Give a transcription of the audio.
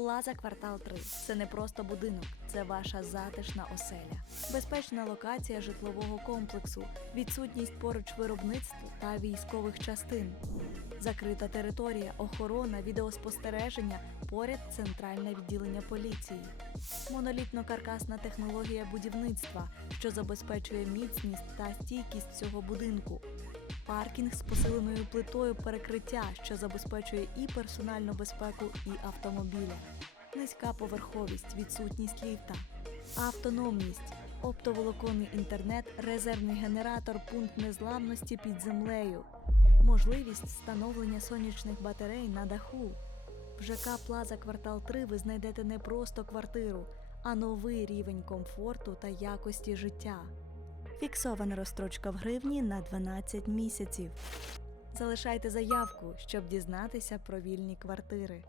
Плаза квартал 3 це не просто будинок, це ваша затишна оселя, безпечна локація житлового комплексу, відсутність поруч виробництв та військових частин, закрита територія, охорона, відеоспостереження, поряд центральне відділення поліції, монолітно-каркасна технологія будівництва, що забезпечує міцність та стійкість цього будинку. Паркінг з посиленою плитою перекриття, що забезпечує і персональну безпеку, і автомобіля, низька поверховість, відсутність ліфта, автономність, оптоволоконний інтернет, резервний генератор, пункт незламності під землею, можливість встановлення сонячних батарей на даху. В ЖК Плаза Квартал 3 ви знайдете не просто квартиру, а новий рівень комфорту та якості життя. Фіксована розстрочка в гривні на 12 місяців. Залишайте заявку, щоб дізнатися про вільні квартири.